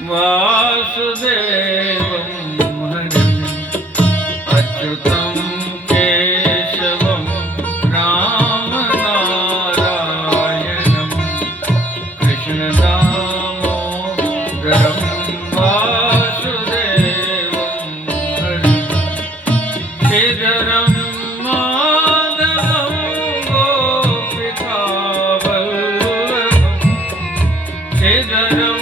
वासुदेवं हरिम् अच्युतं केशवं राम नारायणं कृष्णदामोदरं वासुदेवं हरिम् श्रीधरं माधवं गोपिकावल्लभं श्रीधरं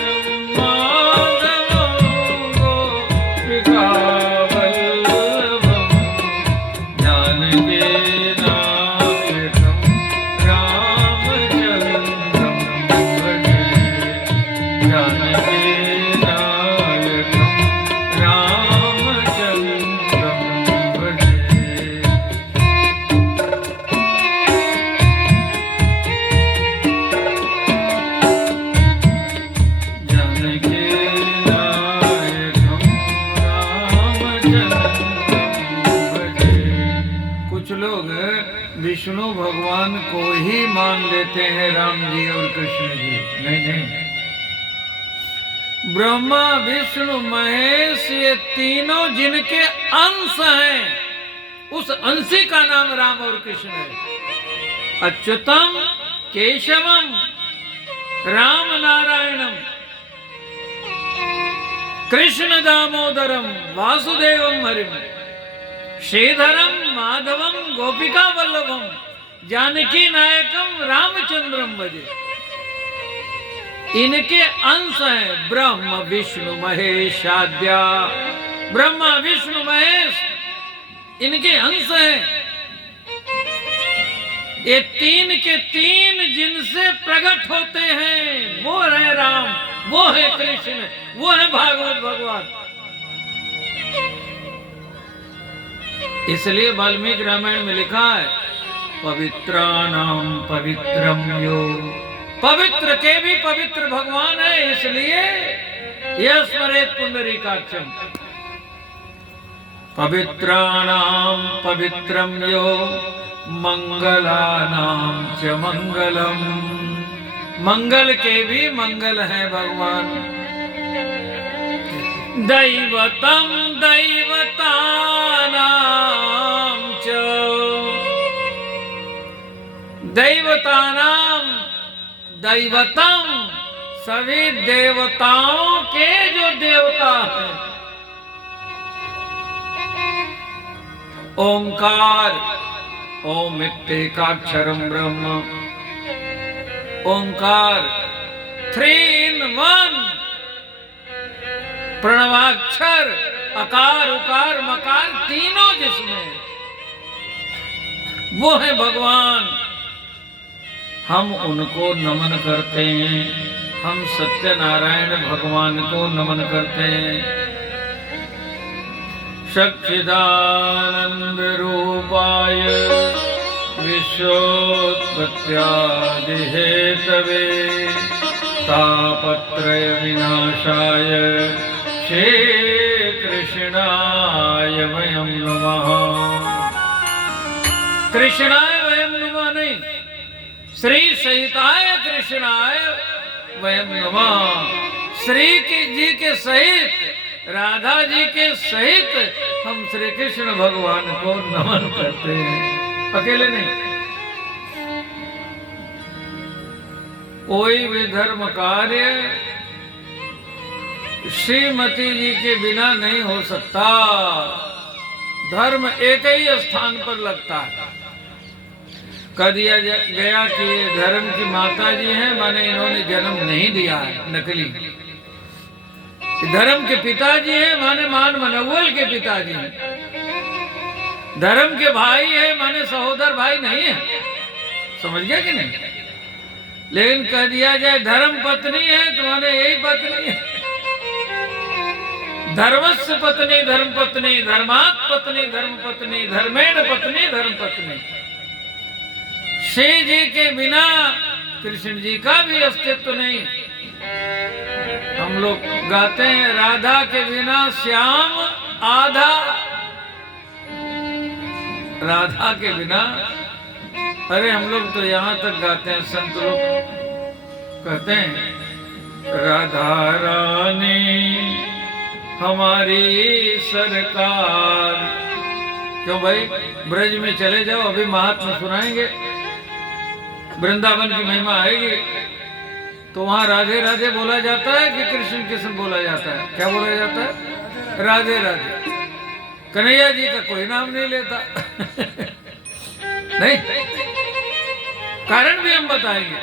विष्णु भगवान को ही मान लेते हैं राम जी और कृष्ण जी। नहीं नहीं, ब्रह्मा विष्णु महेश ये तीनों जिनके अंश हैं, उस अंशी का नाम राम और कृष्ण है। अच्युतम केशवम राम नारायणम कृष्ण दामोदरम वासुदेवम हरिम श्रीधरम माधवम गोपिका वल्लभम जानकी नायकम रामचंद्रम भजे। इनके अंश हैं ब्रह्म विष्णु महेश आद्या। ब्रह्मा विष्णु महेश इनके अंश हैं। ये तीन के तीन जिनसे प्रकट होते हैं, वो है राम, वो है कृष्ण, वो है भागवत भगवान। इसलिए वाल्मीकि रामायण में लिखा है पवित्राणाम पवित्रम यो, पवित्र के भी पवित्र भगवान है, इसलिए यह स्मरेत पुंडरीकाक्षम। पवित्राणाम पवित्रम यो मंगलानाम च मंगलम, मंगल के भी मंगल है भगवान। दैवतम दैवतानाम च, दैवतानाम दैवतम सभी देवताओं के जो देवता हैं। ओंकार ओम इत्येकाक्षरम ब्रह्म, ओंकार 3 in 1 प्रणवाक्षर अकार उकार मकार तीनों जिसमें, वो है भगवान। हम उनको नमन करते हैं, हम सत्यनारायण भगवान को नमन करते हैं। सच्चिदानंद रूपाय विश्वोत्पत्त्यादि हेतवे तापत्रय विनाशाय श्री कृष्णाय वयं नमः। कृष्णाय वयं नमः नहीं, श्री सहिताय कृष्णाय वयं नमः। श्री जी के सहित, राधा जी के सहित हम श्री कृष्ण भगवान को नमन करते हैं, अकेले नहीं। कोई भी धर्म कार्य श्रीमती जी के बिना नहीं हो सकता। धर्म एक ही स्थान पर लगता है। कह दिया गया कि ये धर्म की माता जी हैं, माने इन्होंने जन्म नहीं दिया है, नकली। धर्म के पिताजी हैं, माने मान मनोवल के पिताजी हैं। धर्म के भाई है, माने सहोदर भाई नहीं है। समझ गया कि नहीं? लेकिन कह दिया जाए धर्म पत्नी है तो माने यही पत्नी है। धर्मस्य पत्नी धर्म पत्नी, धर्मात् पत्नी धर्म पत्नी, धर्मेण पत्नी धर्म पत्नी। श्री जी के बिना कृष्ण जी का भी अस्तित्व नहीं। हम लोग गाते हैं राधा के बिना श्याम आधा, राधा के बिना। अरे हम लोग तो यहाँ तक गाते हैं, संत लोग कहते हैं राधा रानी हमारी सरकार। क्यों भाई, ब्रज में चले जाओ, अभी महात्मा सुनाएंगे, वृंदावन की महिमा आएगी, तो वहां राधे राधे बोला जाता है कि कृष्ण कृष्ण बोला जाता है? क्या बोला जाता है? राधे राधे। कन्हैया जी का कोई नाम नहीं लेता। नहीं, कारण भी हम बताएंगे।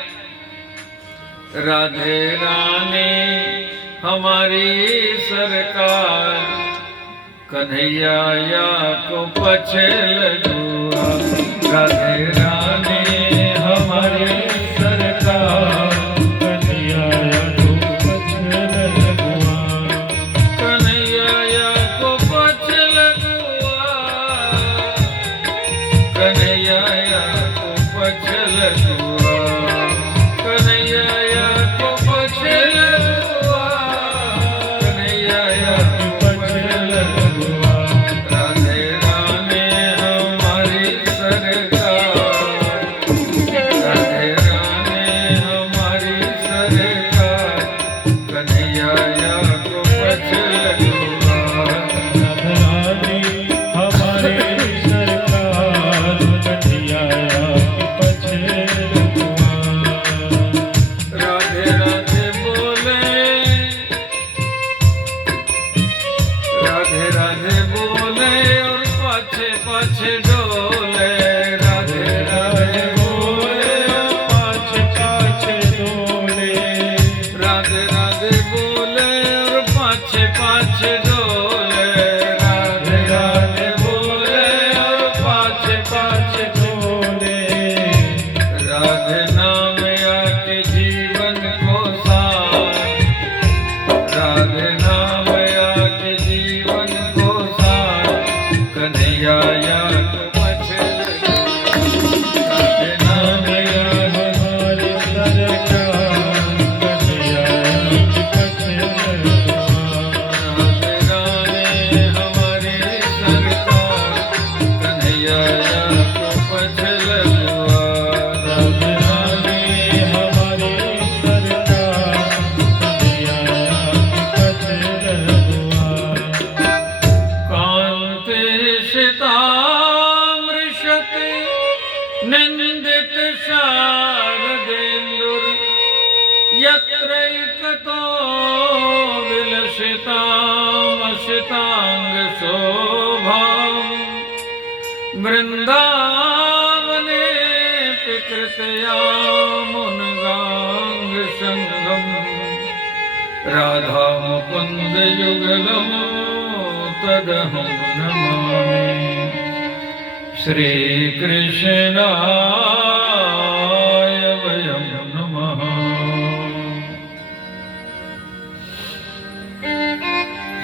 राधे रानी हमारी सरकार, कन्हैया या को पछे लगुआ। राधे रानी हमारी सरकार, कन्हैया या को पछे लगुआ। कन्हैया या को पछे लगुआ, कन्हैया या को पछे लगुआ, कन्हैया या को पछे लगुआ, कन्हैया या को पछे लगुआ। राधे रानी हमारी सरकार, राधे रानी हमारी सरकार, कन्हैया या को पछे लगुआ। राधे रानी हमारी सरकार, कन्हैया या को पछे लगुआ। राधे राधे बोले, राधे राधे बोले और पाछे पाछे डोले। राधे राधे बोले और पाछे पाछे डोले। राधे राधे बोले और पाछे पाछे डोले। राधे राधे बोले और पाछे पाछे डोले। राधे नाम आके जीवन को सार, राधे नाम आके जीवन को सार, कन्हैया या को पछे लगुआ। राधे नाम हमारी सरकार, कन्हैया या को पछे लगुआ। राधे रानी हमारी सरकार, कन्हैया या को पछे लगुआ। राधे रानी हमारी सरकार, कन्हैया या को पछे लगुआ। कांते शितामृषते निंदित शारदेन्दुर, यत्रैकतो विलसितामसितांग शोभाम्। वृंदावने कृतया मुनगांग संगम, राधा मुकुंद युगलम तदहं नमामि। श्री कृष्णाय वयं नमः।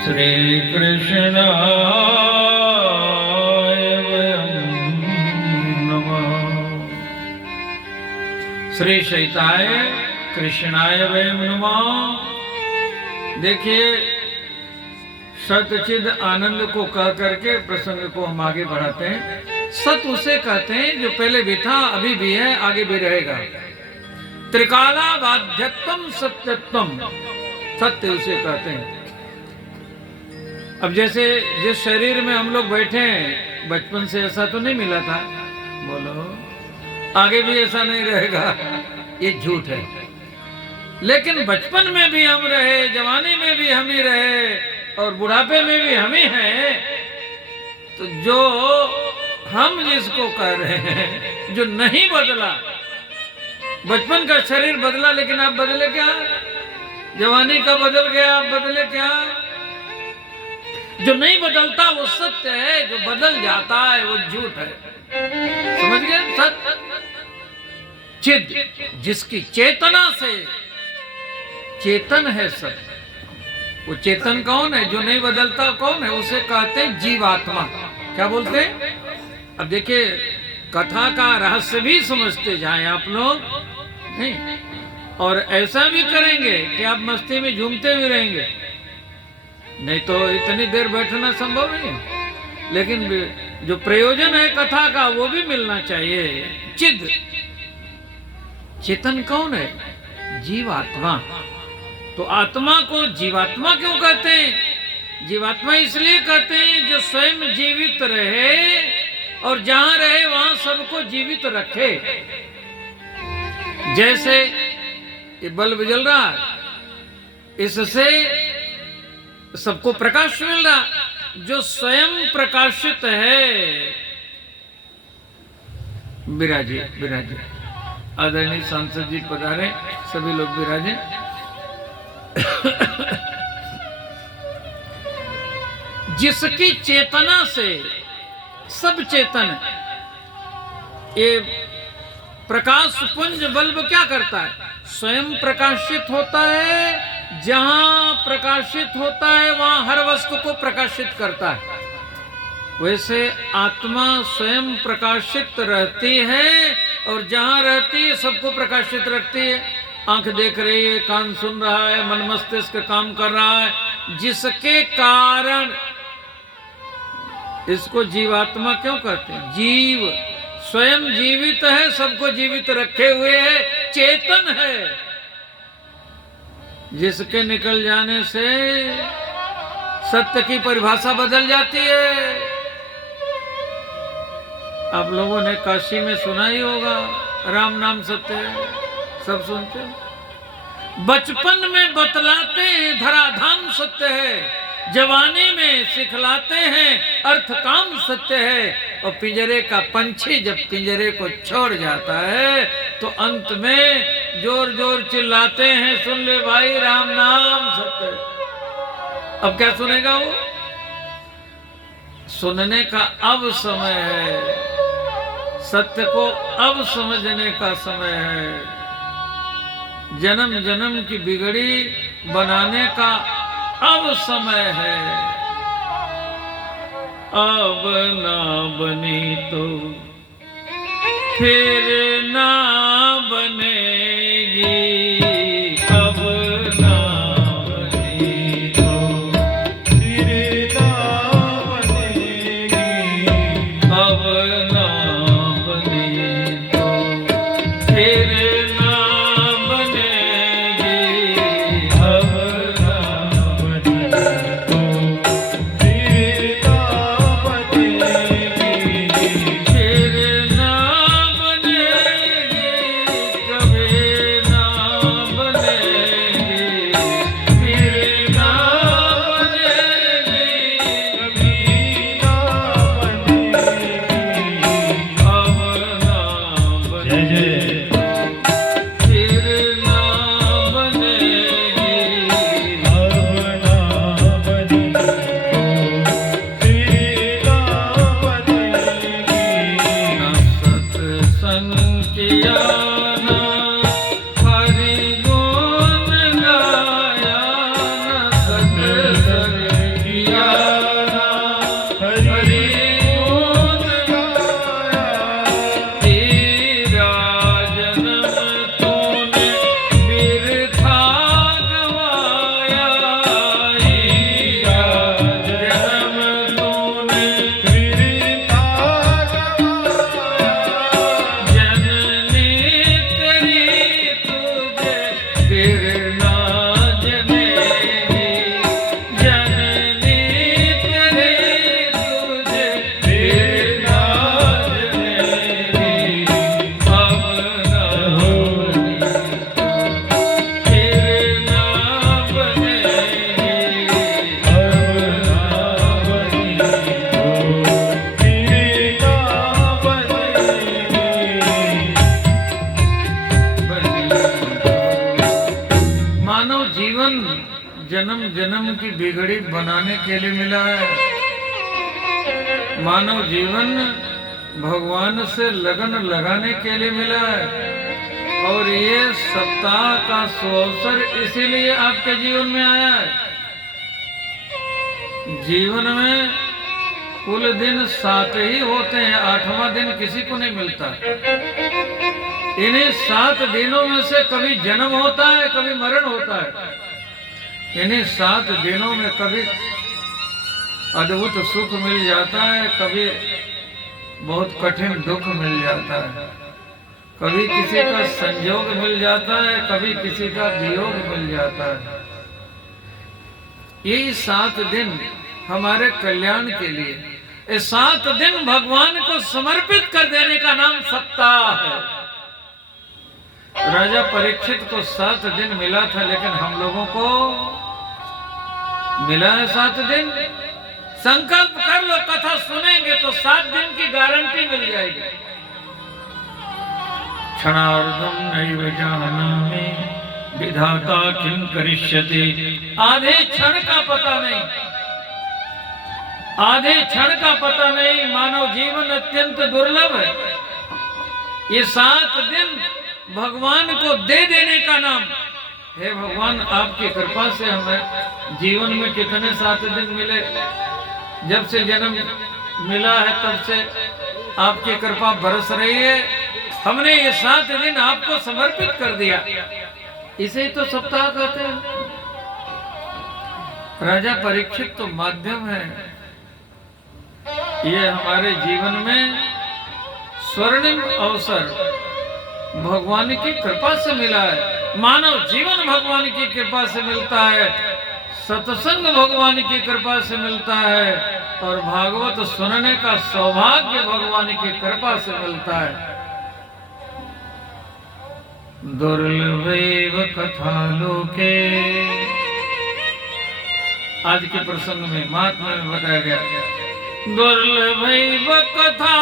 श्री कृष्णाय वयं नमः। श्री शैताय कृष्णाय वयं नमः। देखिए, सतचिद आनंद को कह करके प्रसंग को हम आगे बढ़ाते हैं। सत उसे कहते हैं जो पहले भी था, अभी भी है, आगे भी रहेगा। त्रिकाला बाध्यत्वम सत्यत्वम, सत्य उसे कहते हैं। अब जैसे जिस शरीर में हम लोग बैठे हैं, बचपन से ऐसा तो नहीं मिला था, बोलो, आगे भी ऐसा नहीं रहेगा, ये झूठ है। लेकिन बचपन में भी हम रहे, जवानी में भी हम ही रहे, और बुढ़ापे में भी हम ही हैं। तो जो हम जिसको कह रहे हैं, जो नहीं बदला, बचपन का शरीर बदला, लेकिन आप बदले क्या? जवानी का बदल गया, आप बदले क्या? जो नहीं बदलता वो सत्य है, जो बदल जाता है वो झूठ है। समझ गए? सत्य चिद, जिसकी चेतना से चेतन है सत्य। वो चेतन कौन है? जो नहीं बदलता कौन है? उसे कहते हैं जीवात्मा। क्या बोलते हैं? अब देखिए, कथा का रहस्य भी समझते जाएं आप लोग, नहीं? और ऐसा भी करेंगे कि आप मस्ती में झूमते भी रहेंगे, नहीं तो इतनी देर बैठना संभव नहीं। लेकिन जो प्रयोजन है कथा का वो भी मिलना चाहिए। चिद, चेतन कौन है? जीवात्मा। तो आत्मा को जीवात्मा क्यों कहते हैं? जीवात्मा इसलिए कहते हैं जो स्वयं जीवित रहे और जहां रहे वहां सबको जीवित रखे। जैसे ये बल्ब जल रहा है, इससे सबको प्रकाश मिल रहा, जो स्वयं प्रकाशित है। विराजे विराजे, आदरणीय सांसद जी पधारे, सभी लोग विराजे। जिसकी चेतना से सब चेतन, ये प्रकाश पुंज बल्ब क्या करता है? स्वयं प्रकाशित होता है, जहां प्रकाशित होता है वहां हर वस्तु को प्रकाशित करता है। वैसे आत्मा स्वयं प्रकाशित रहती है और जहां रहती है सबको प्रकाशित रखती है। आंख देख रही है, कान सुन रहा है, मन मस्तिष्क काम कर रहा है, जिसके कारण इसको जीवात्मा क्यों कहते हैं? जीव स्वयं जीवित है, सबको जीवित रखे हुए है, चेतन है। जिसके निकल जाने से सत्य की परिभाषा बदल जाती है। आप लोगों ने काशी में सुना ही होगा, राम नाम सत्य है, सब सुनते हैं। बचपन में बतलाते हैं धराधाम सत्य है, जवानी में सिखलाते हैं अर्थ काम सत्य है, और पिंजरे का पंछी जब पिंजरे को छोड़ जाता है तो अंत में जोर जोर चिल्लाते हैं, सुन ले भाई राम नाम सत्य है। अब क्या सुनेगा वो? सुनने का अब समय है, सत्य को अब समझने का समय है। जन्म जन्म की बिगड़ी बनाने का अब समय है। अब ना बनी तो फिर ना बनेगी, अब ना बनी तो फिर ना बनेगी, अब ना बनी तो फिर जन्म जन्म की बिगड़ी बनाने के लिए मिला है। मानव जीवन भगवान से लगन लगाने के लिए मिला है, और ये सप्ताह का सुअवसर इसीलिए आपके जीवन में आया है। जीवन में कुल दिन 7 ही होते हैं, 8वां दिन किसी को नहीं मिलता। इन्हीं 7 दिनों में से कभी जन्म होता है, कभी मरण होता है। इन्हीं 7 दिनों में कभी अद्भुत सुख मिल जाता है, कभी बहुत कठिन दुख मिल जाता है, कभी किसी का संयोग मिल जाता है, कभी किसी का वियोग मिल जाता है। यही 7 दिन हमारे कल्याण के लिए, ये 7 दिन भगवान को समर्पित कर देने का नाम सप्ताह है। राजा परीक्षित को 7 दिन मिला था, लेकिन हम लोगों को मिला है 7 दिन। संकल्प कर लो, कथा सुनेंगे तो 7 दिन की गारंटी मिल जाएगी। क्षणार्धम नैव जानामि विधाता किं करिष्यति। आधे क्षण का पता नहीं, आधे क्षण का पता नहीं। मानव जीवन अत्यंत दुर्लभ है। ये 7 दिन भगवान को दे देने का नाम है। भगवान आपकी कृपा से हमें जीवन में कितने 7 दिन मिले। जब से जन्म मिला है तब से आपकी कृपा बरस रही है। हमने ये 7 दिन आपको समर्पित कर दिया, इसे तो सप्ताह कहते हैं। राजा परीक्षित तो माध्यम है। ये हमारे जीवन में स्वर्णिम अवसर भगवान की कृपा से मिला है। मानव जीवन भगवान की कृपा से मिलता है, सत्संग भगवान की कृपा से मिलता है, और भागवत सुनने का सौभाग्य भगवान की कृपा से मिलता है। दुर्लभैव कथा लोके, आज के प्रसंग में महात्मा में बताया गया, दुर्लभैव कथा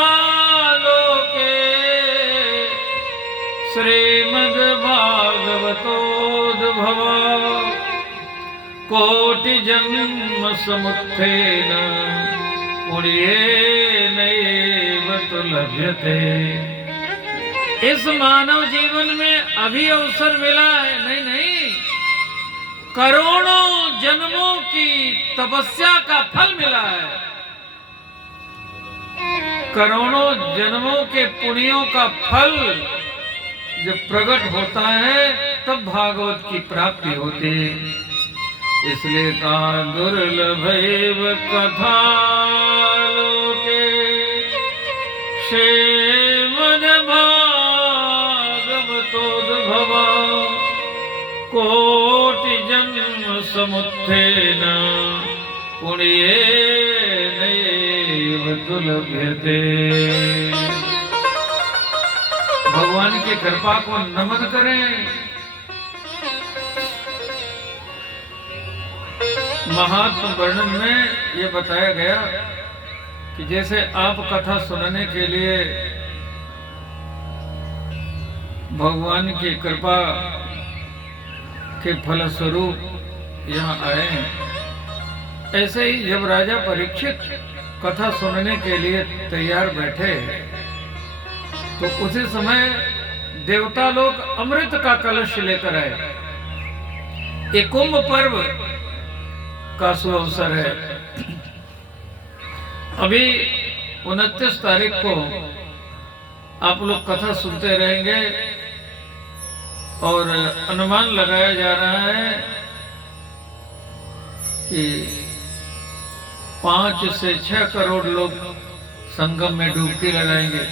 लोके श्रीमद् भागवतोद्भव कोटि जन्म समुत्थेन पुण्येनैव तु लभ्यते। इस मानव जीवन में अभी अवसर मिला है, नहीं नहीं, करोड़ों जन्मों की तपस्या का फल मिला है। करोड़ों जन्मों के पुण्यों का फल जब प्रकट होता है तब भागवत की प्राप्ति होती है। इसलिए कहा दुर्लभैव कथा लोके श्रीमद् भागवतोद्भव कोटि जन्म समुत्थेन पुण्येनैव तु लभ्यते। भगवान की कृपा को नमन करें। महात्मा वर्णन में ये बताया गया कि जैसे आप कथा सुनने के लिए भगवान की कृपा के फलस्वरूप यहाँ आए हैं, ऐसे ही जब राजा परीक्षित कथा सुनने के लिए तैयार बैठे तो उसी समय देवता लोग अमृत का कलश लेकर आए। ये कुंभ पर्व का शुभ अवसर है। अभी 29 तारीख को आप लोग कथा सुनते रहेंगे और अनुमान लगाया जा रहा है कि 5 से 6 करोड़ लोग संगम में डुबकी लगाएंगे।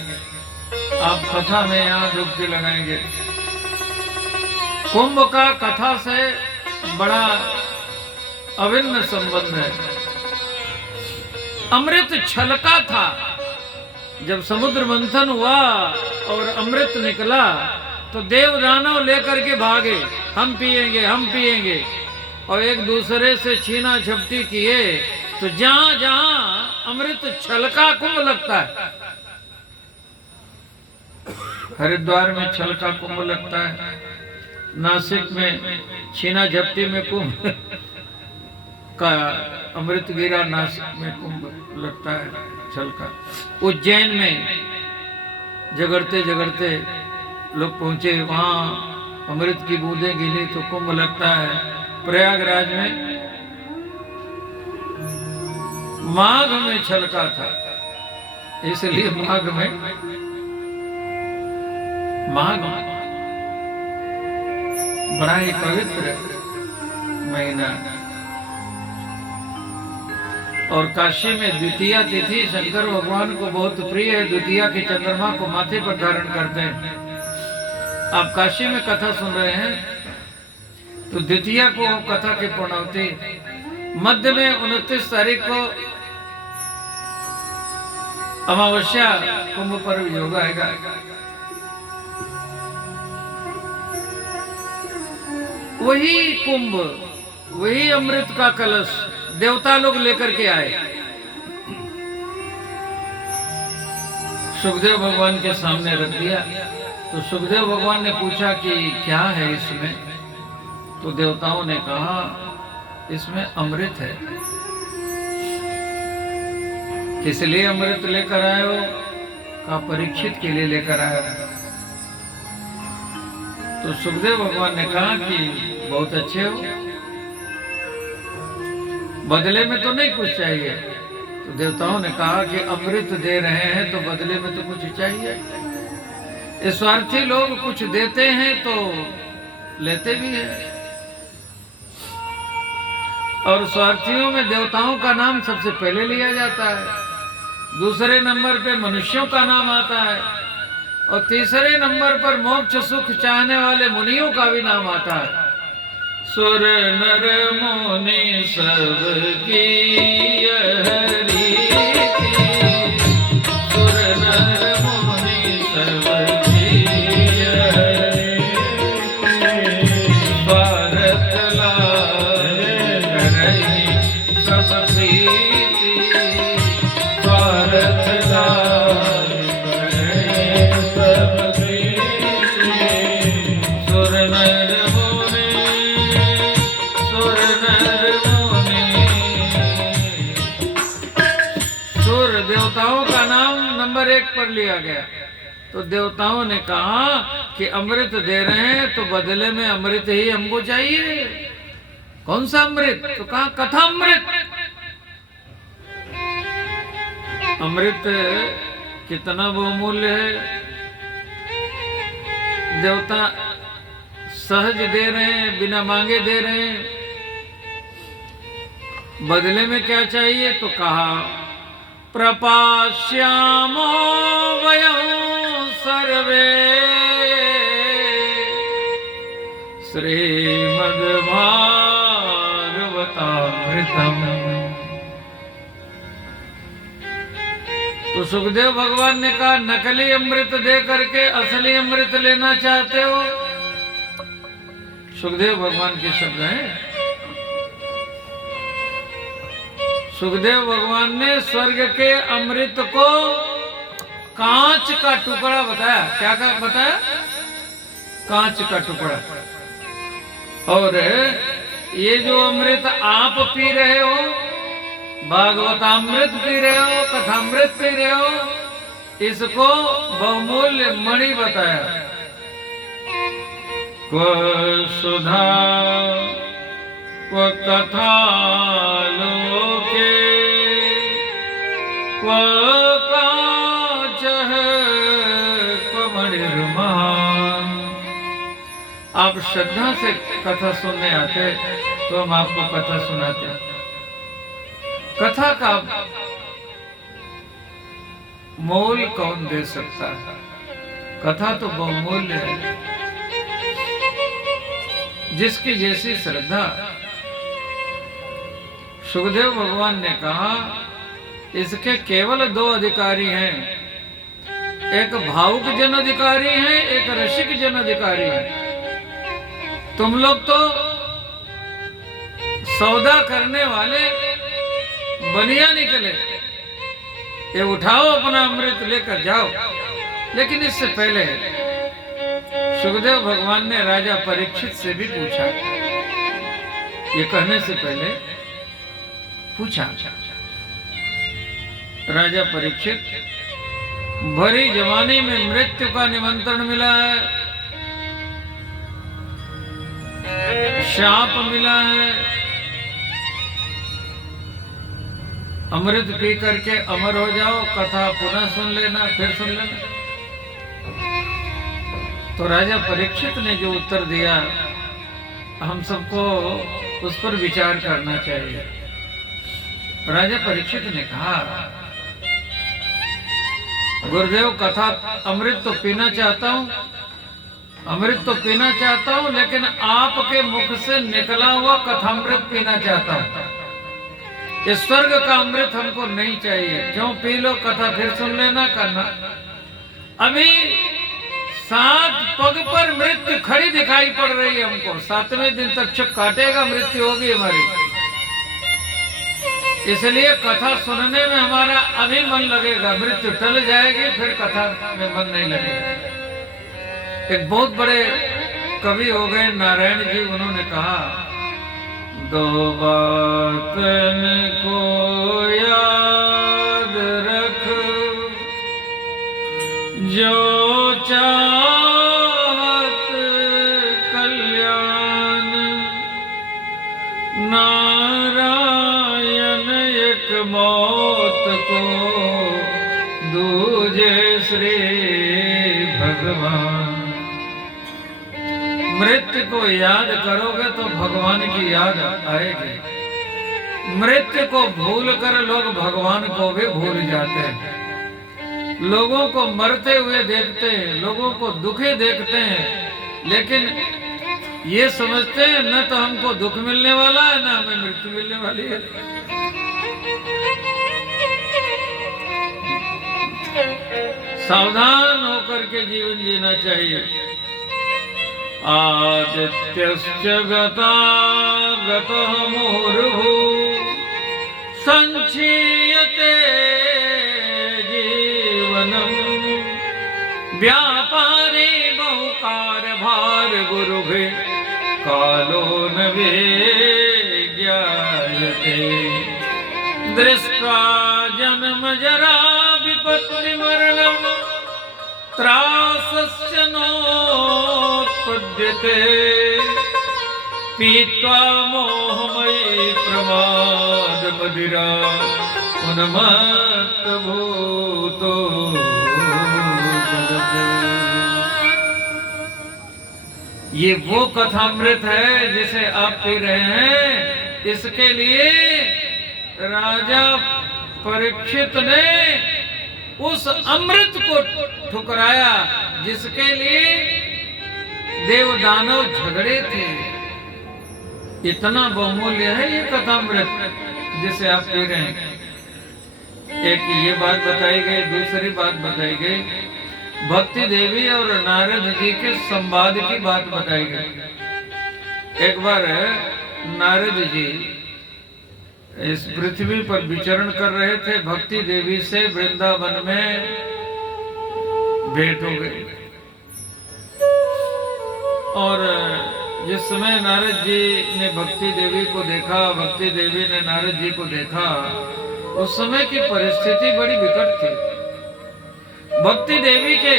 आप कथा में यहाँ डुबकी लगाएंगे। कुंभ का कथा से बड़ा अभिन्न संबंध है। अमृत छलका था। जब समुद्र मंथन हुआ और अमृत निकला तो देव दानव लेकर के भागे, हम पिएंगे हम पिएंगे, और एक दूसरे से छीना झपटी किए। तो जहां जहां अमृत छलका कुंभ लगता है, हरिद्वार में छलका कुंभ लगता है, नासिक में छीना झपटी में कुंभ का अमृत गिरा, नासिक में कुंभ लगता है छलका। उज्जैन में जगड़ते जगड़ते लोग पहुंचे, वहां अमृत की बूंदें गिरी तो कुंभ लगता है। प्रयागराज में माघ में छलका था, इसलिए माघ में माघ बड़ा ही पवित्र महीना। और काशी में द्वितीया तिथि शंकर भगवान को बहुत प्रिय है। द्वितीया की चंद्रमा को माथे पर धारण करते हैं। आप काशी में कथा सुन रहे हैं तो द्वितीया को कथा की पूर्णावती मध्य में 29 तारीख को अमावस्या कुंभ पर्व योग आएगा। वही कुंभ, वही अमृत का कलश देवता लोग लेकर के आए, सुखदेव भगवान के सामने रख दिया। तो सुखदेव भगवान ने पूछा कि क्या है इसमें? तो देवताओं ने कहा इसमें अमृत है। किस लिए अमृत लेकर आए हो? कहा परीक्षित के लिए लेकर आया। तो सुखदेव भगवान ने कहा कि बहुत अच्छे हो, बदले में तो नहीं कुछ चाहिए। तो देवताओं ने कहा कि अमृत दे रहे हैं तो बदले में तो कुछ चाहिए। स्वार्थी लोग कुछ देते हैं तो लेते भी हैं, और स्वार्थियों में देवताओं का नाम सबसे पहले लिया जाता है, दूसरे नंबर पे मनुष्यों का नाम आता है, और तीसरे नंबर पर मोक्ष सुख चाहने वाले मुनियों का भी नाम आता है। सुर नर मुनि सब की यह रीति, सुर नर मुनि सब की यह रीति, स्वार्थ लाभ करहि सब प्रीति, स्वार्थ लाभ करहि सब प्रीति, सुर नर देवताओं का नाम नंबर 1 पर लिया गया। तो देवताओं ने कहा कि अमृत दे रहे हैं तो बदले में अमृत ही हमको चाहिए। कौन सा अमृत? तो कहा कथा अमृत। अमृत कितना बहुमूल्य है, देवता सहज दे रहे हैं, बिना मांगे दे रहे हैं। बदले में क्या चाहिए? तो कहा प्रपास्यामो वयं सर्वे श्रीमद्भागवतामृतम्। तो सुखदेव भगवान ने कहा नकली अमृत दे करके असली अमृत लेना चाहते हो? सुखदेव भगवान के शब्द हैं। सुखदेव भगवान ने स्वर्ग के अमृत को कांच का टुकड़ा बताया। क्या बताया? कांच का टुकड़ा। और ये जो अमृत आप पी रहे हो, भागवतामृत पी रहे हो, कथामृत पी रहे हो, इसको बहुमूल्य मणि बताया। क्व सुधा क्व कथा लोके क्व कांचः क्व मणिर्महान्। आप श्रद्धा से कथा सुनने आते तो हम आपको कथा सुनाते। कथा का मोल कौन दे सकता है? कथा तो बहुमूल्य है। जिसकी जैसी श्रद्धा। सुखदेव भगवान ने कहा इसके केवल 2 अधिकारी हैं, एक भावुक जन अधिकारी है, एक रसिक जन अधिकारी है। तुम लोग तो सौदा करने वाले बनिया निकले, ये उठाओ अपना अमृत लेकर जाओ। लेकिन इससे पहले सुखदेव भगवान ने राजा परीक्षित से भी पूछा। ये कहने से पहले पूछा, राजा परीक्षित, भरी जवानी में मृत्यु का निमंत्रण मिला है, शाप मिला है, अमृत पी करके अमर हो जाओ, कथा पुनः सुन लेना, फिर सुन लेना। तो राजा परीक्षित ने जो उत्तर दिया, हम सबको उस पर विचार करना चाहिए। राजा परीक्षित ने कहा, गुरुदेव कथा अमृत तो पीना चाहता हूँ, अमृत तो पीना चाहता हूँ, लेकिन आपके मुख से निकला हुआ कथामृत पीना चाहता हूँ। इस स्वर्ग का अमृत हमको नहीं चाहिए। क्यों? पी लो, कथा फिर सुन लेना करना। अभी 7 पग पर मृत्यु खड़ी दिखाई पड़ रही है हमको। 7वें दिन तक चुप काटेगा, मृत्यु होगी हमारी। इसलिए कथा सुनने में हमारा अभी मन लगेगा, मृत्यु टल जाएगी फिर कथा में मन नहीं लगेगा। एक बहुत बड़े कवि हो गए नारायण जी, उन्होंने कहा, 2 बात को याद रख, जो चाहत कल्याण, नारायण एक मौत को, दूजे श्री भगवान। मृत्यु को याद करोगे तो भगवान की याद आएगी। मृत्यु को भूल कर लोग भगवान को भी भूल जाते हैं। लोगों को मरते हुए देखते हैं, लोगों को दुखी देखते हैं, लेकिन ये समझते हैं न तो हमको दुख मिलने वाला है, न हमें मृत्यु मिलने वाली है। सावधान होकर के जीवन जीना चाहिए। आदित्यश्च गतः मुहुर्मुहुः संचीयते जीवनम्, व्यापारे बहुकार भार गुरुभिः कालो न विज्ञायते। दृष्ट्वा जन्म जरा विपत्ति मरणम्, त्रासस्य नोत्पद्यते। पीत्वा मोहमयी प्रमाद मदिरा, उन्मत्त भूतो जगते। ये वो कथामृत है जिसे आप पी रहे हैं। इसके लिए राजा परीक्षित ने उस अमृत को ठुकराया जिसके लिए देव दानव झगड़े थे। इतना बहुमूल्य है ये कथामृत जिसे आप पी रहे हैं। एक ये बात बताई गई, दूसरी बात बताई गई, भक्ति देवी और नारद जी के संवाद की बात बताई गई। एक बार नारद जी इस पृथ्वी पर विचरण कर रहे थे, भक्ति देवी से वृंदावन में भेंट हो गई। और जिस समय नारद जी ने भक्ति देवी को देखा, भक्ति देवी ने नारद जी को देखा, उस समय की परिस्थिति बड़ी विकट थी। भक्ति देवी के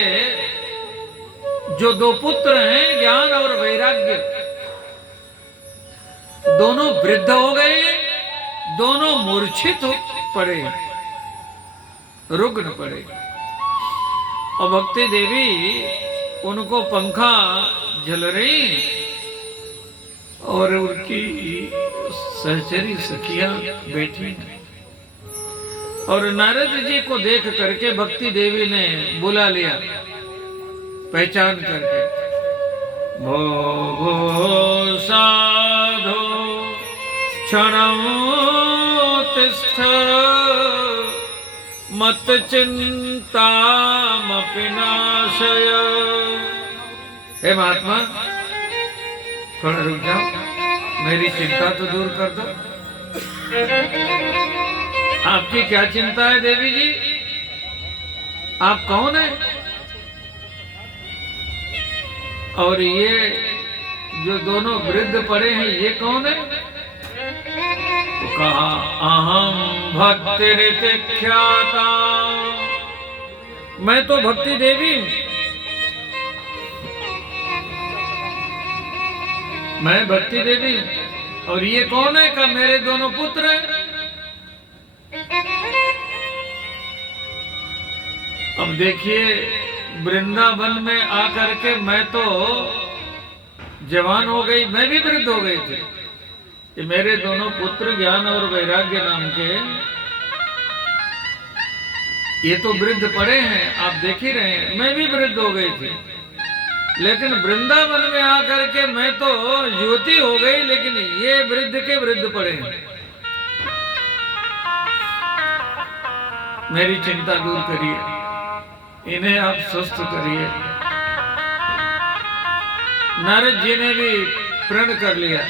जो 2 पुत्र हैं, ज्ञान और वैराग्य, दोनों वृद्ध हो गए, दोनों मूर्छित पड़े, रुग्ण पड़े। और भक्ति देवी उनको पंखा झल रही और उनकी सहचरी सखियां बैठी। और नारद जी को देख करके भक्ति देवी ने बुला लिया, पहचान करके, भो भो साधो क्षणमुत्तिष्ठ, मत चिंतामपि नाशय। हे महात्मा, थोड़ा रुक जाओ, मेरी चिंता तो दूर कर दो। आपकी क्या चिंता है देवी जी? आप कौन है? और ये जो दोनों वृद्ध पड़े हैं, ये कौन है? तो कहा, अहम भक्तिरिति ख्याता, मैं तो भक्ति देवी हूं। मैं भक्ति देवी हूं। और ये कौन है? का मेरे दोनों पुत्र हैं। अब देखिए, वृंदावन में आकर के मैं तो जवान हो गई, मैं भी वृद्ध हो गई थी। ये मेरे दोनों पुत्र ज्ञान और वैराग्य नाम के, ये तो वृद्ध पड़े हैं, आप देख ही रहे हैं। मैं भी वृद्ध हो गई थी, लेकिन वृंदावन में आकर के मैं तो युवती हो गई, लेकिन ये वृद्ध के वृद्ध पड़े हैं। मेरी चिंता दूर करिए, इन्हें आप स्वस्थ करिए। नारद जी ने भी प्रण कर लिया,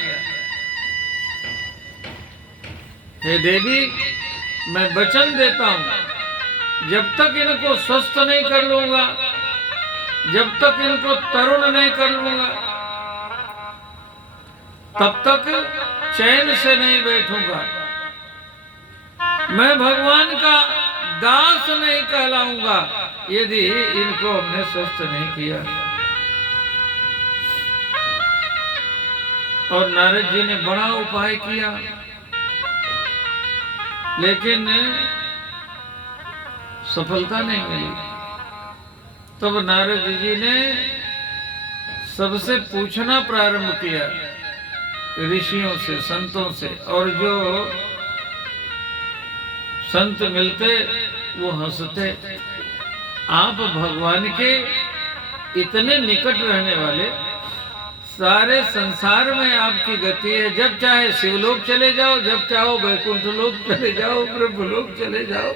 हे देवी मैं वचन देता हूं, जब तक इनको स्वस्थ नहीं कर लूंगा, जब तक इनको तरुण नहीं कर लूंगा, तब तक चैन से नहीं बैठूंगा। मैं भगवान का दास नहीं कहलाऊंगा यदि इनको हमने स्वस्थ नहीं किया। और नारद जी ने बड़ा उपाय किया, लेकिन सफलता नहीं मिली। तब नारद जी ने सबसे पूछना प्रारंभ किया, ऋषियों से, संतों से, और जो संत मिलते वो हंसते। आप भगवान के इतने निकट रहने वाले, सारे संसार में आपकी गति है, जब चाहे शिवलोक चले जाओ, जब चाहो वैकुंठ लोक चले जाओ, ब्रह्मलोक चले जाओ।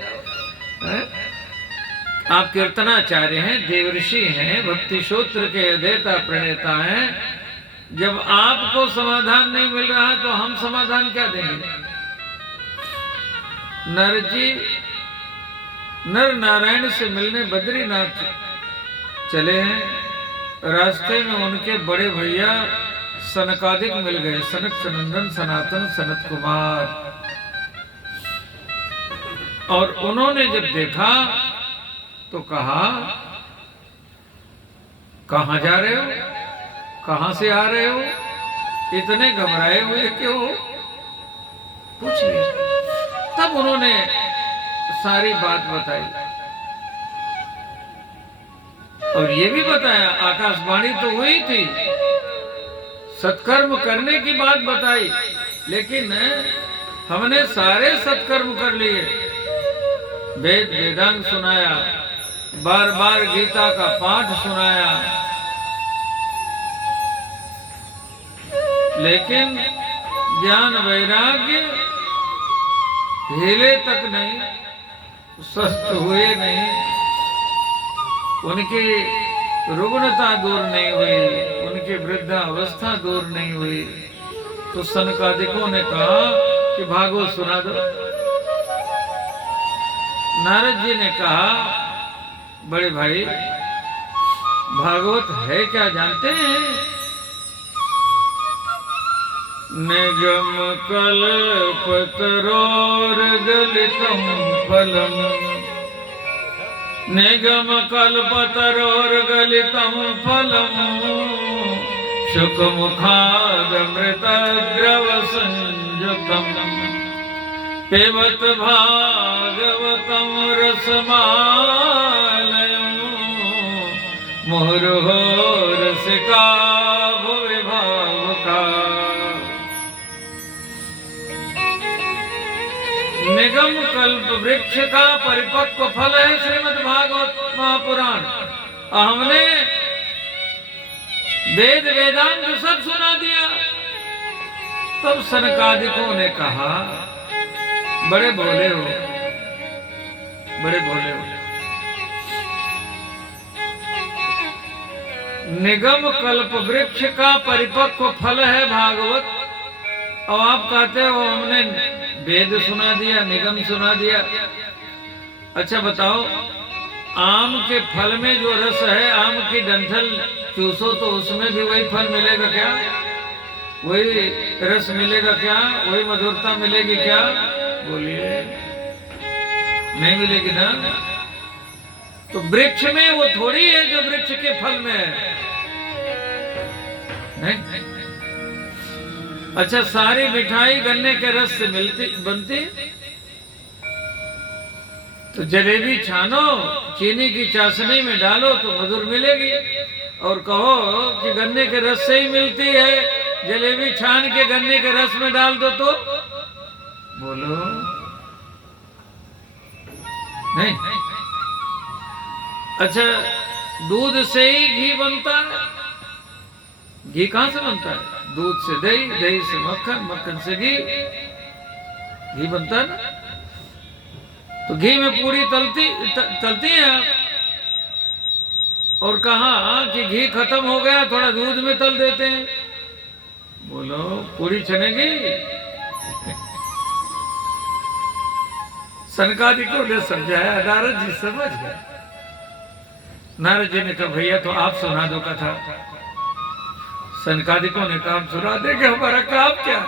आप कीर्तनाचार्य हैं, देवऋषि हैं, भक्ति सूत्र के अध्येता प्रणेता हैं। जब आपको समाधान नहीं मिल रहा तो हम समाधान क्या देंगे? नारद जी नर नारायण से मिलने बद्रीनाथ चले हैं। रास्ते में उनके बड़े भैया सनकादिक मिल गए, सनक सनंदन सनातन सनत कुमार। और उन्होंने जब देखा तो कहा, कहां जा रहे हो, कहां से आ रहे हो, इतने घबराए हुए क्यों? पूछ लिया। तब उन्होंने सारी बात बताई और ये भी बताया, आकाशवाणी तो हुई थी, सत्कर्म करने की बात बताई, लेकिन हमने सारे सत्कर्म कर लिए। वेद वेदांग सुनाया, बार बार गीता का पाठ सुनाया, लेकिन ज्ञान वैराग्य हिले तक नहीं, स्वस्थ हुए नहीं, उनकी रुग्णता दूर नहीं हुई, उनकी वृद्धावस्था दूर नहीं हुई। तो सनकादिकों ने कहा कि भागवत सुना दो। नारद जी ने कहा, बड़े भाई भागवत है क्या जानते हैं? निगम कल्पतरोर्गलितं फलम्, निगम कल्पतरोर्गलितं फलम्, शुकमुखादमृतद्रव संयुतम्, पिबत भागवतं रसमालयम्, मुहुर्हो रसिका भुवि भावुका। निगम कल्प वृक्ष का परिपक्व फल है श्रीमद् भागवत महापुराण। हमने वेद वेदांत सब सुना दिया। तब सनकादिकों ने कहा, बड़े भोले हो, बड़े भोले हो। निगम कल्प वृक्ष का परिपक्व फल है भागवत, और आप कहते हो हमने वेद सुना दिया, निगम सुना दिया। अच्छा बताओ, आम के फल में जो रस है, आम की डंठल चूसो तो उसमें भी वही फल मिलेगा क्या? वही रस मिलेगा क्या? वही मधुरता मिलेगी क्या? बोलिए, नहीं मिलेगी ना। तो वृक्ष में वो थोड़ी है जो वृक्ष के फल में है, नहीं? अच्छा, सारी मिठाई गन्ने के रस से बनती, तो जलेबी छानो, चीनी की चाशनी में डालो तो मधुर मिलेगी। और कहो कि गन्ने के रस से ही मिलती है, जलेबी छान के गन्ने के रस में डाल दो तो बोलो, नहीं। अच्छा, दूध से ही घी बनता है। घी कहां से बनता है? दूध से दही, दही से मक्खन, मक्खन से घी, घी बनता है ना। तो घी में पूरी तलती है आप, और कहा कि घी खत्म हो गया, थोड़ा दूध में तल देते हैं। बोलो पूरी छनेगी? सनकादिकों ने समझाया, नारद जी समझ गए। नारद जी ने कहा भैया तो आप सुना दो कथा। सनकादिकों ने कहा सुना देंगे, हमारा काम क्या,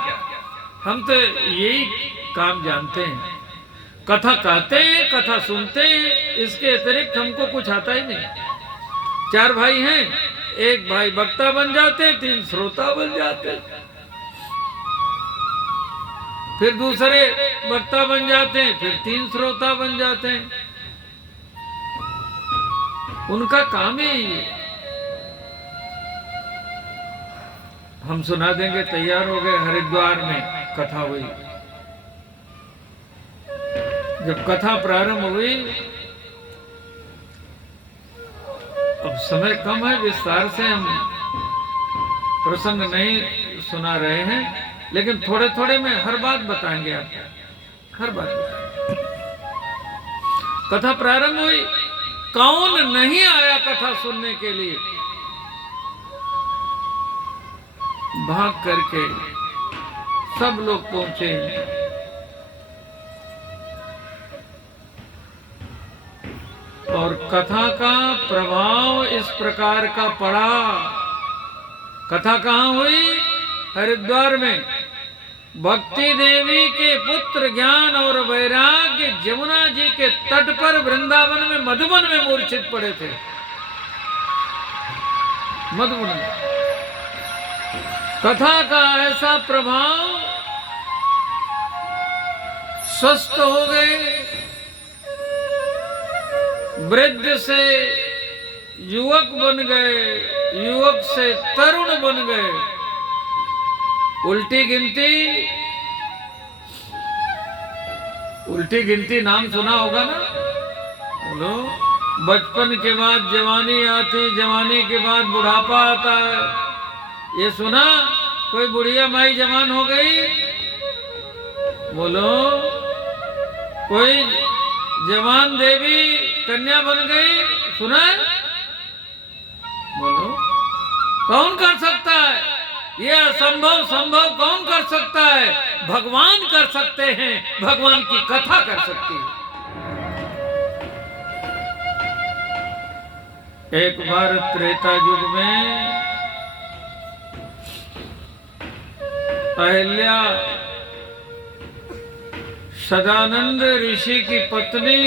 हम तो यही काम जानते हैं, कथा कहते हैं, कथा सुनते हैं, इसके अतिरिक्त हमको कुछ आता ही नहीं। 4 भाई हैं, एक भाई वक्ता बन जाते, 3 श्रोता बन जाते, फिर दूसरे वक्ता बन जाते हैं, फिर 3 श्रोता बन जाते हैं। उनका काम ही ये। हम सुना देंगे, तैयार हो गए। हरिद्वार में कथा हुई। जब कथा प्रारंभ हुई, अब समय कम है, विस्तार से हम प्रसंग नहीं सुना रहे हैं, लेकिन थोड़े थोड़े में हर बात बताएंगे आपको, हर बात बताएंगे। कथा प्रारंभ हुई, कौन नहीं आया कथा सुनने के लिए? भाग करके सब लोग पहुंचे। और कथा का प्रभाव इस प्रकार का पड़ा। कथा कहाँ हुई? हरिद्वार में। भक्ति देवी के पुत्र ज्ञान और वैराग्य जमुना जी के तट पर वृंदावन में मधुबन में मूर्छित पड़े थे। मधुबन में कथा का ऐसा प्रभाव, स्वस्थ हो गए, वृद्ध से युवक बन गए, युवक से तरुण बन गए। उल्टी गिनती नाम सुना होगा ना? बोलो। बचपन के बाद जवानी आती, जवानी के बाद बुढ़ापा आता है। ये सुना? कोई बुढ़िया माई जवान हो गई? बोलो। कोई जवान देवी कन्या बन गई? सुना है? बोलो। कौन कर सकता है ये असंभव? संभव कौन कर सकता है? भगवान कर सकते हैं, भगवान की कथा कर सकती है। एक बार त्रेता युग में अहिल्या सदानंद ऋषि की पत्नी,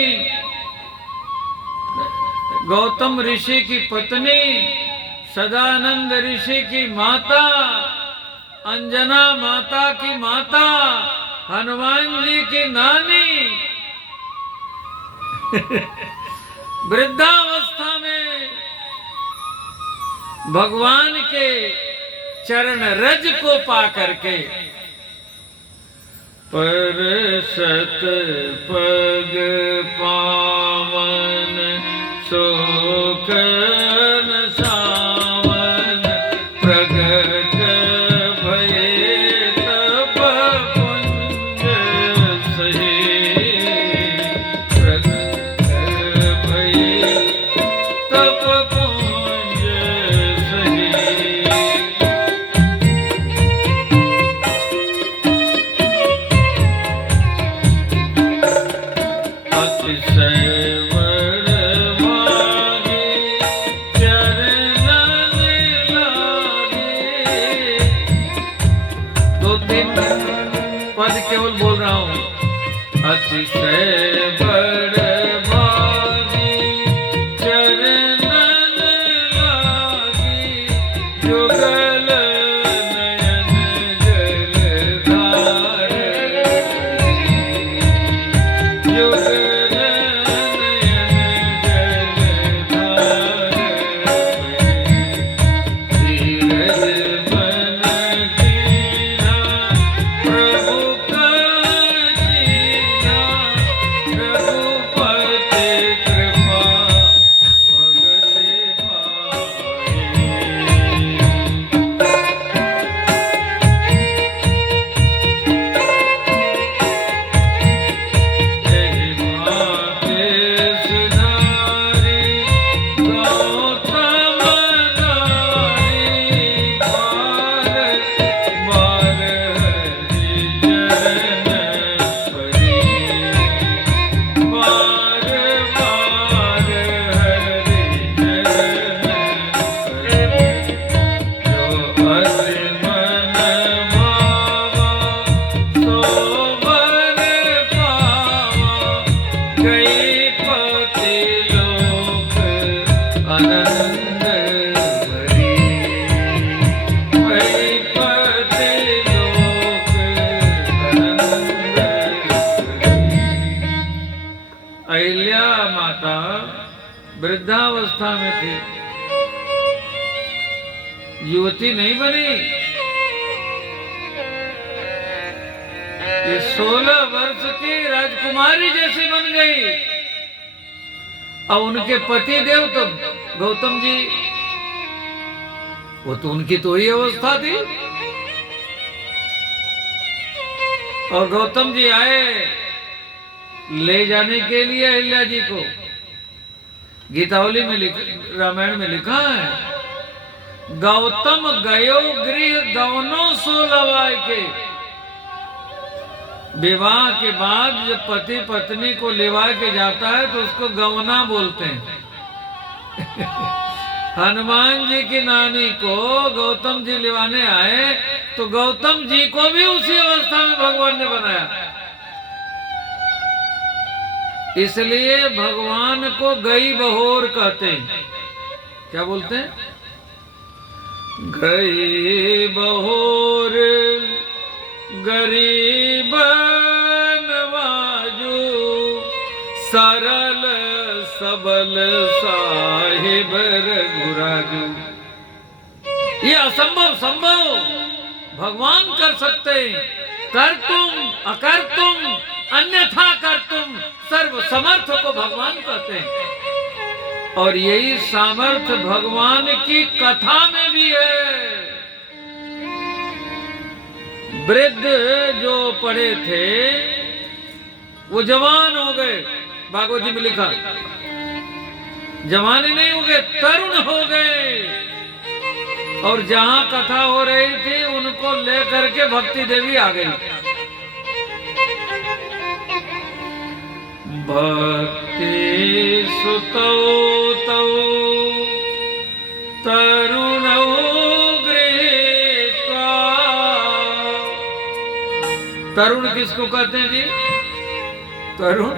गौतम ऋषि की पत्नी, सदानंद ऋषि की माता, अंजना माता की माता, हनुमान जी की नानी वृद्धावस्था में भगवान के चरण रज को पा करके परसत पग पावन शोकन सावन प्रगट भये तप पुंज सहे, प्रगट भये तप पुंज सहे। पद केवल बोल रहा हूं। अतिशय बड़ भागी चरणन लागी, जुगल नयन जलधार, जुगल नयन जलधार, धीरज मन कीना प्रभु का जीना, प्रभु माता वृद्धावस्था में थी, युवती नहीं बनी। ये 16 वर्ष की राजकुमारी जैसी बन गई। अब उनके पति देव तो गौतम जी, वो तो उनकी तो ही अवस्था थी। और गौतम जी आए ले जाने के लिए अहिल्या जी को। गीतावली में रामायण में लिखा है, गौतम गयो गृह गवनो सोलवाय के। विवाह के बाद जब पति पत्नी को लिवा के जाता है तो उसको गवना बोलते हैं। हनुमान जी की नानी को गौतम जी लिवाने आए तो गौतम जी को भी उसी अवस्था में भगवान ने बनाया। इसलिए भगवान को गई बहोर कहते हैं। क्या बोलते हैं? गई बहोर गरीब नवाजू, सरल सबल साहिब रघुराजू। ये असंभव संभव भगवान कर सकते हैं। कर तुम अकर तुम अन्यथा कर तुम, सर्व समर्थ को भगवान कहते हैं। और यही सामर्थ्य भगवान की कथा में भी है। वृद्ध जो पड़े थे वो जवान हो गए। भागवत जी में लिखा, जवान नहीं हो गए, तरुण हो गए। और जहां कथा हो रही थी उनको लेकर के भक्ति देवी आ गई। भक्ति सुतौ तौ तरुणौ गृहीत्वा। तरुण किसको कहते हैं जी? तरुण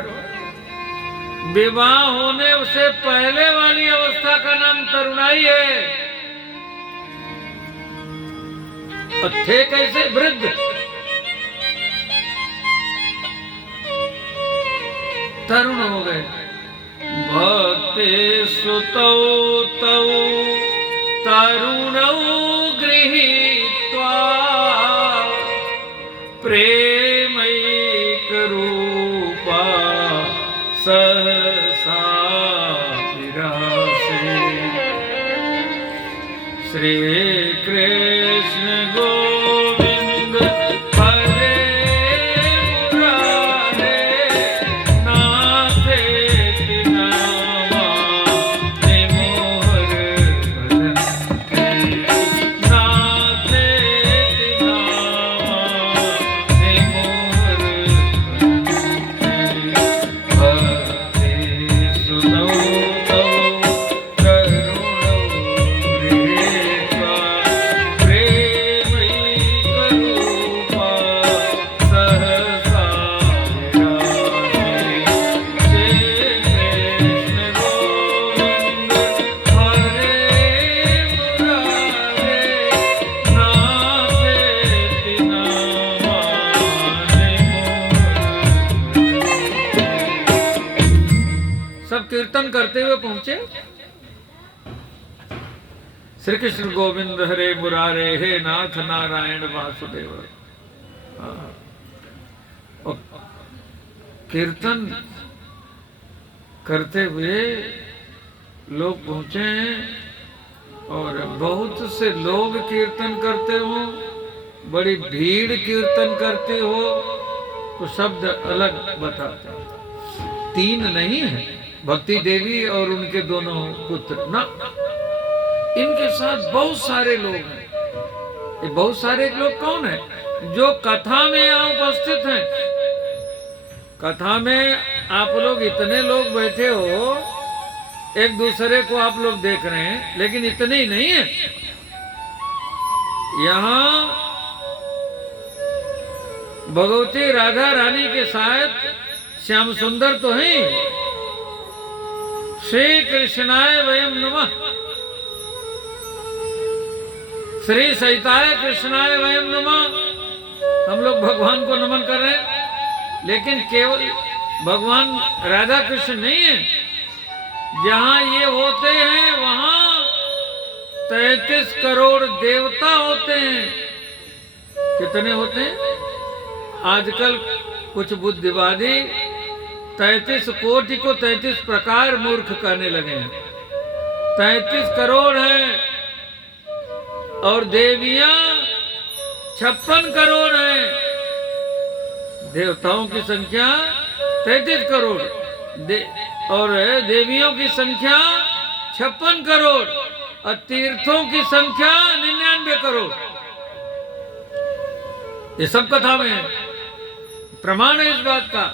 विवाह होने से पहले वाली अवस्था का नाम तरुणाई है। और थे कैसे? वृद्ध। तरुण हो गए। भक्ति सुतौ तौ तरुणौ गृहीत्वा, प्रेमैक रूपा सहसा विरासे। श्री कृष्ण गोविंद हरे मुरारे, नाथे तिनावा निमोहर भजन के। नाथे तिनावा निमोहर भजन के। भक्ति सुनौ तौ तरुणौ गृहीत्वा, प्रेमैक रूपा सहसा विरासे। श्री कृष्ण गोविंद हरे मुरारे, नाथे तिनावा निमोहर। सब कीर्तन करते हुए पहुंचे। श्री कृष्ण गोविंद हरे मुरारे, हे नाथ नारायण वासुदेव। और कीर्तन करते हुए लोग पहुंचे हैं। और बहुत से लोग कीर्तन करते हो, बड़ी भीड़ कीर्तन करते हो तो शब्द अलग बताते हैं। 3 नहीं है, भक्ति देवी और उनके दोनों पुत्र ना, इनके साथ बहुत सारे लोग हैं। ये बहुत सारे लोग कौन है? जो कथा में यहाँ उपस्थित हैं। कथा में आप लोग इतने लोग बैठे हो, एक दूसरे को आप लोग देख रहे हैं, लेकिन इतने ही नहीं है। यहाँ भगवती राधा रानी के साथ श्याम सुंदर तो हैं। श्री कृष्णाय वयम नमः, श्री सहिताय कृष्णाय वयम नमः। हम लोग भगवान को नमन कर रहे हैं, लेकिन केवल भगवान राधा कृष्ण नहीं है, जहां ये होते हैं वहां 33 करोड़ देवता होते हैं। कितने होते हैं? आजकल कुछ बुद्धिवादी 33 कोटि को 33 प्रकार मूर्ख कहने लगे हैं। 33 करोड़ हैं और देवियां 56 करोड़ हैं। देवताओं की संख्या 33 करोड़ और देवियों की संख्या 56 करोड़ और तीर्थों की संख्या 99 करोड़। ये सब कथा में है, प्रमाण है इस बात का।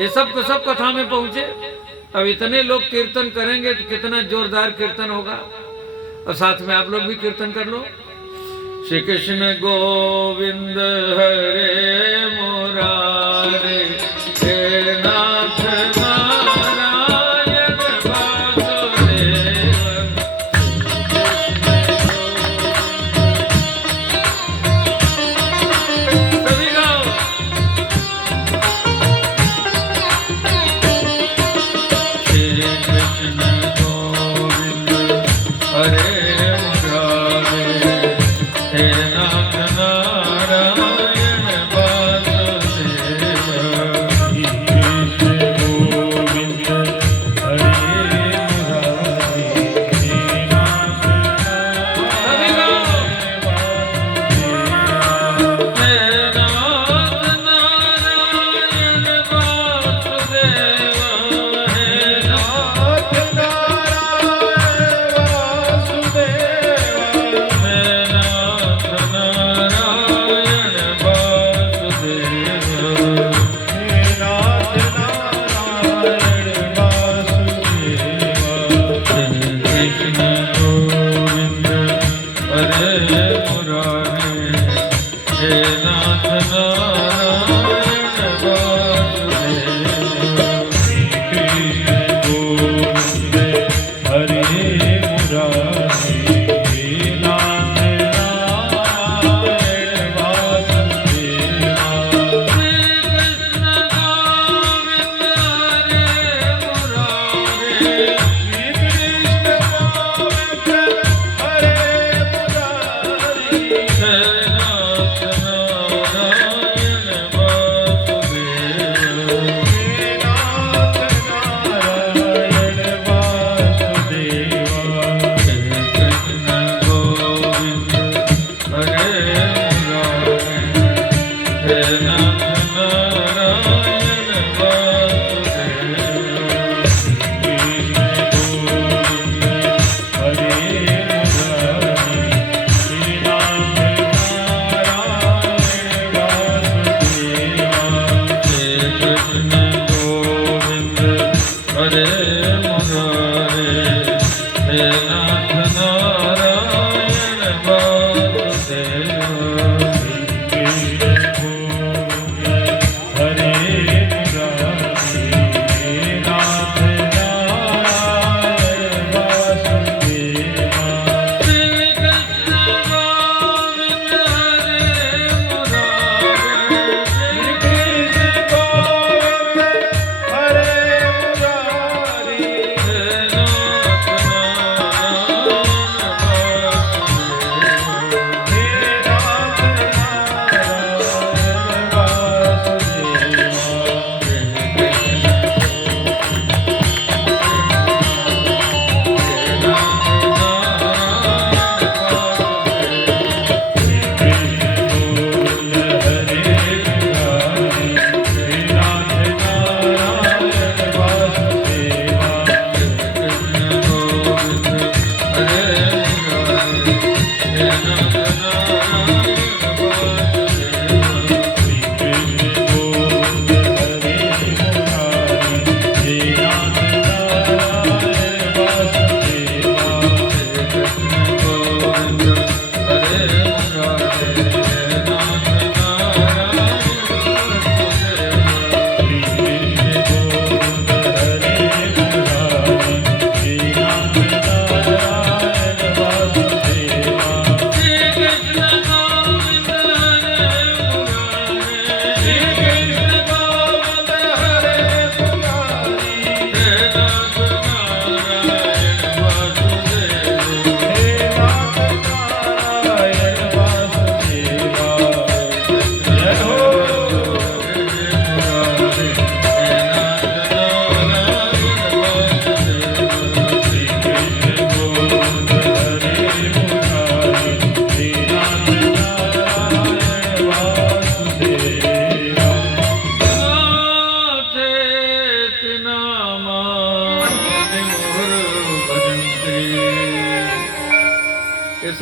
ये सब कथा में पहुंचे। अब इतने लोग कीर्तन करेंगे तो कितना जोरदार कीर्तन होगा। और साथ में आप लोग भी कीर्तन कर लो। श्री कृष्ण गोविंद हरे मुरारे, हे नाथ नारायण वासुदेव। सभी गाओ। श्री कृष्ण गोविंद हरे मुरारे, हे नाथ नारायण वासुदेव।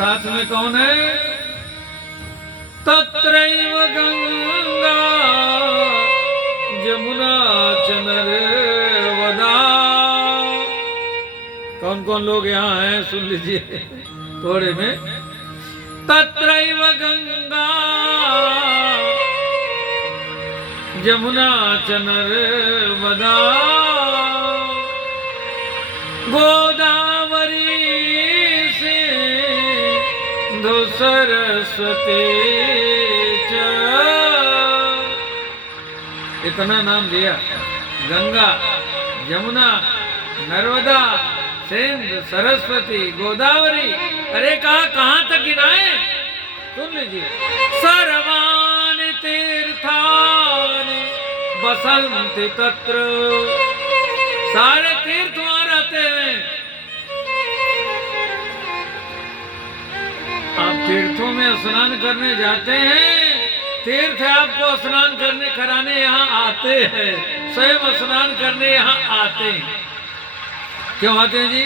साथ में कौन है? तत्रैव गंगा जमुना च नर्मदा। कौन कौन लोग यहाँ हैं सुन लीजिए थोड़े में। तत्रैव गंगा जमुना च नर्मदा गोदावरी सिंधु सरस्वती च। इतना नाम दिया, गंगा जमुना नर्मदा सिंधु सरस्वती गोदावरी। अरे कहाँ तक गिनाए सुन लीजिए। सर्वाणि तीर्थानि बसन्ति तत्र। सारे तीर्थ वहां रहते हैं। आप तीर्थों में स्नान करने जाते हैं, तीर्थ आपको स्नान करने कराने यहाँ आते हैं, स्वयं स्नान करने यहाँ आते हैं। क्यों आते हैं जी?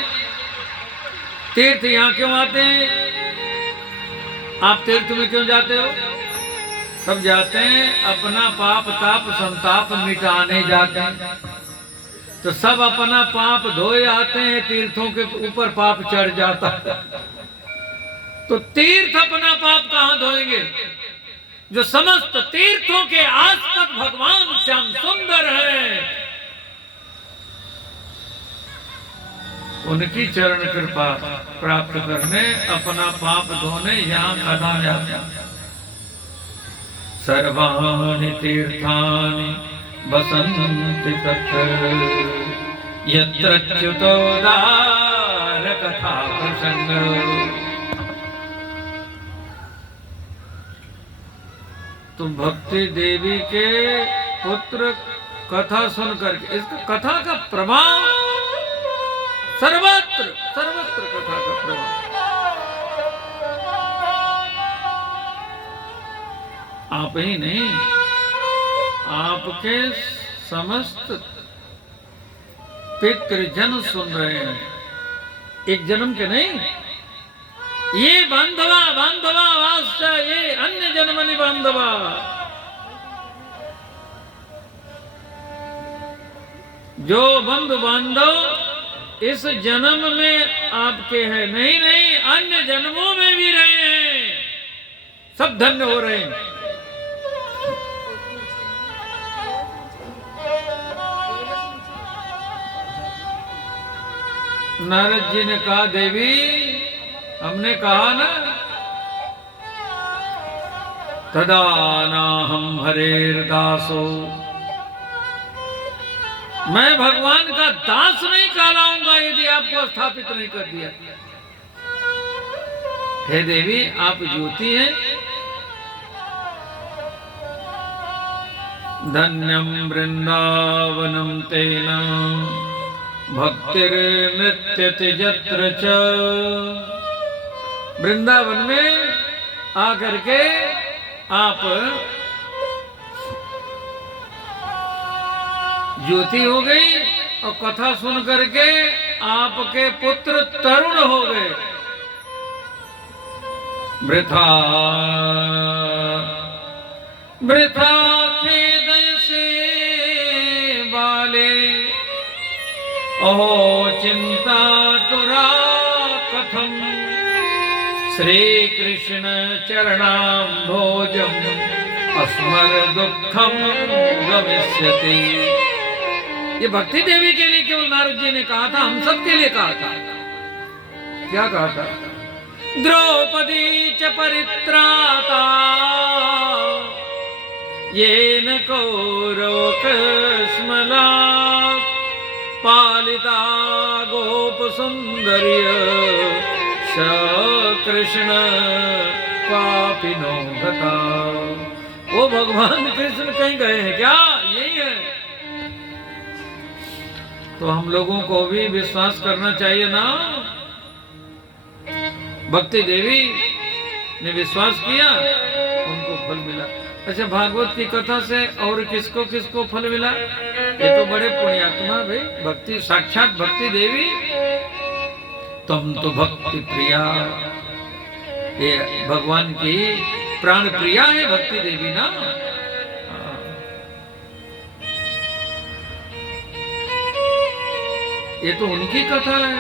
तीर्थ यहाँ क्यों आते हैं? आप तीर्थ में क्यों जाते हो? सब जाते हैं अपना पाप ताप संताप मिटाने जाते हैं। तो सब अपना पाप धोए आते हैं, तीर्थों के ऊपर पाप चढ़ जाता है। तो तीर्थ अपना पाप कहां धोएंगे? जो समस्त तीर्थों के आस्पद भगवान श्याम सुंदर हैं, उनकी चरण कृपा प्राप्त करने, अपना पाप धोने यहाँ कदम जाते हैं। सर्वाणि तीर्थानि बसन्ति तत्र यत्रच्युतोदार कथा प्रसंग। तुम भक्ति देवी के पुत्र कथा सुनकर के, इसका कथा का प्रभाव सर्वत्र सर्वत्र कथा का प्रभाव। आप ही नहीं, आपके समस्त पितृजन सुन रहे हैं, एक जन्म के नहीं। ये बांधवा बांधवा वास्य, ये अन्य जन्मनि बांधवा। जो बंधु बांधव इस जन्म में आपके हैं, नहीं नहीं अन्य जन्मों में भी रहे हैं, सब धन्य हो रहे हैं। नारद जी ने कहा, देवी हमने कहा ना, तदा नाहं हरेर दासो, मैं भगवान का दास नहीं कहलाऊंगा यदि आपको स्थापित नहीं कर दिया। हे देवी आप ज्योति हैं। धन्यम वृंदावनम तेना भक्तिर्नृत्यति यत्र च। वृंदावन में आकर के आप ज्योति हो गई और कथा सुन करके आपके पुत्र तरुण हो गए। वृथा वृथा खेदय से बाले, अहो चिंता तुरा कथम, श्री कृष्ण चरणाम्भोजम अस्मर दुखम गमिष्यति। ये भक्ति देवी के लिए केवल नारद जी ने कहा था, हम सब के लिए कहा था। क्या कहा था? द्रौपदी च परित्राता येन कौरवकश्मला, पालिता गोप सुंदर्य स कृष्ण पापिनो गता। वो भगवान कृष्ण कहीं गए हैं क्या? यही है। तो हम लोगों को भी विश्वास करना चाहिए ना। भक्ति देवी ने विश्वास किया, उनको फल मिला। अच्छा, भागवत की कथा से और किसको किसको फल मिला? ये तो बड़े पुण्यात्मा भाई, भक्ति साक्षात भक्ति देवी। तुम तो भक्ति प्रिया ये भगवान की प्राण प्रिया है भक्ति देवी ना। ये तो उनकी कथा है।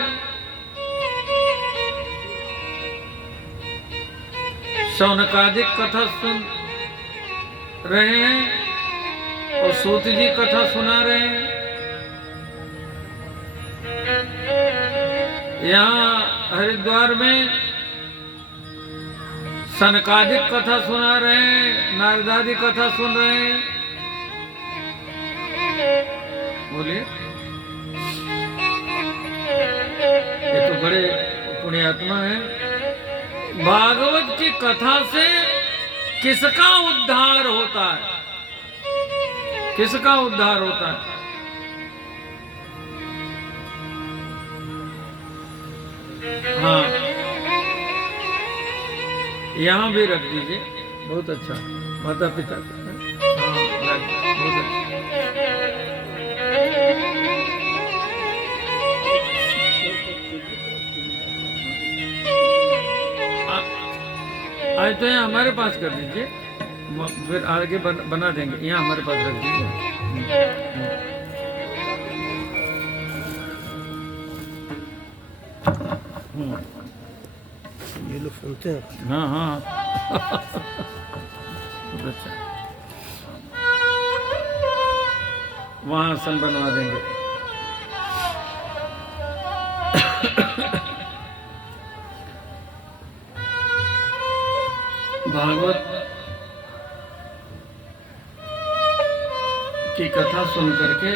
शौनकादिक कथा सुन रहे हैं और सूत जी कथा सुना रहे हैं। यहाँ हरिद्वार में सनकादिक कथा सुना रहे हैं, नारदादी कथा सुन रहे हैं। बोलिए, ये तो बड़े पुण्यात्मा है। भागवत की कथा से किसका उद्धार होता है? किसका उद्धार होता है? हाँ, यहाँ भी रख दीजिए, बहुत अच्छा। माता पिता, हाँ, बहुत अच्छा। आज तो यहाँ हमारे पास कर दीजिए, फिर आगे बना देंगे। यहाँ हमारे पास रख दीजिए। ये लोग सुनते हैं। हाँ हाँ बहुत अच्छा। वहाँ आसन बनवा देंगे। भागवत की कथा सुन करके